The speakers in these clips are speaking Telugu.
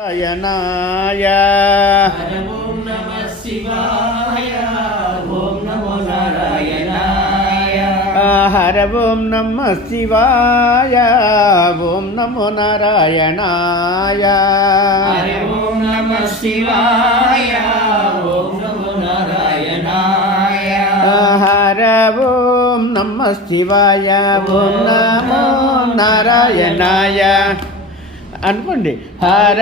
నారాయణాయ ఓం నమః శివాయ ఓం నమో నారాయణాయ హర ఓం నమః శివాయ ఓం నమో నారాయణాయ హరి ఓం నమః శివాయ ఓం నమో నారాయణాయ హర ఓం నమః శివాయ ఓం నమో నారాయణాయ అనుకోండి. హర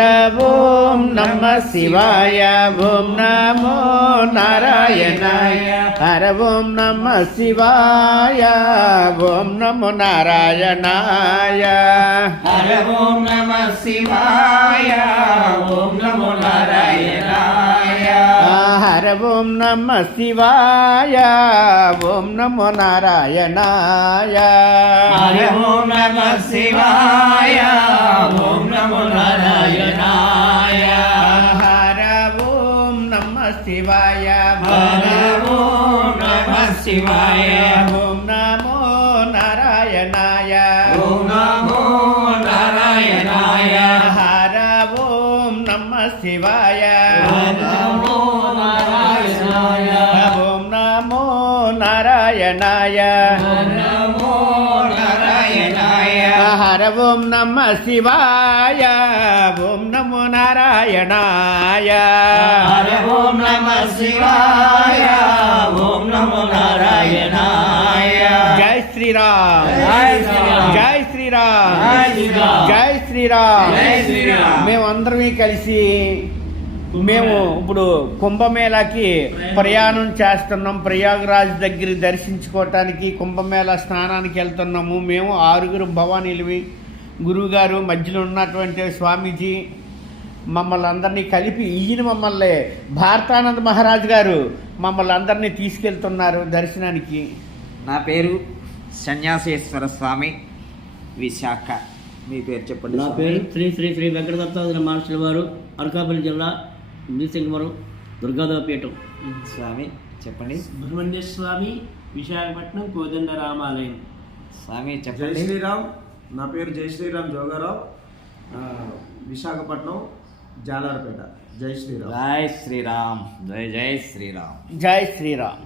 ఓం నమః శివాయ ఓం నమో నారాయణాయ హర ఓం నమః శివాయ ఓం నమో నారాయణాయ హర ఓం నమః శివాయ ఓం నమో నారాయణాయ హర ఓం నమః శివాయ ఓం నమో నారాయణాయ హర ఓం నమః శివాయ ఓం నమో నారాయణాయ హర ఓం నమః శివాయ హర ఓం నమః శివాయ ఓం నమో నారాయణాయ ఓం నమో నారాయణాయ హర ఓం నమః శివాయ నమో నారాయణాయ ఓం నమో నారాయణాయ నమో నారాయణాయ హర ఓం నమః శివాయ ఓం నమో నారాయణాయ హర ఓం నమః శివాయ ఓం నమో నారాయణాయ జై శ్రీరామ్ జై శ్రీరామ్. జై శ్రీరామ్ జై శ్రీరామ్. జై శ్రీరామ్ జై శ్రీరామ్. మేమందరమే కలిసి మేము ఇప్పుడు కుంభమేళాకి ప్రయాణం చేస్తున్నాం. ప్రయాగరాజ్ దగ్గర దర్శించుకోవటానికి కుంభమేళా స్నానానికి వెళ్తున్నాము. మేము 6 భవానీలవి, గురువుగారు మధ్యలో ఉన్నటువంటి స్వామీజీ మమ్మల్ని అందరినీ కలిపి ఈయన మమ్మల్ని భారతానంద మహారాజ్ గారు మమ్మల్ని అందరినీ తీసుకెళ్తున్నారు దర్శనానికి. నా పేరు సన్యాసేశ్వర స్వామి, విశాఖ. మీ పేరు చెప్పండి. నా పేరు శ్రీ శ్రీ శ్రీ వెంకటదత్తాత్రేయ మహర్షుల వారు, అనకాపల్లి జిల్లా బీసింగవరం, దుర్గాదేవపీఠం. స్వామి చెప్పండి. సుబ్రహ్మణ్య స్వామి, విశాఖపట్నం, కోదండ రామాలయం. స్వామి జై చెప్పండి. శ్రీరామ్. నా పేరు జై శ్రీరామ్ జోగారావు, విశాఖపట్నం, జాలారపేట. జై శ్రీరామ్. జై శ్రీరామ్. జై జై శ్రీరామ్. జై శ్రీరామ్.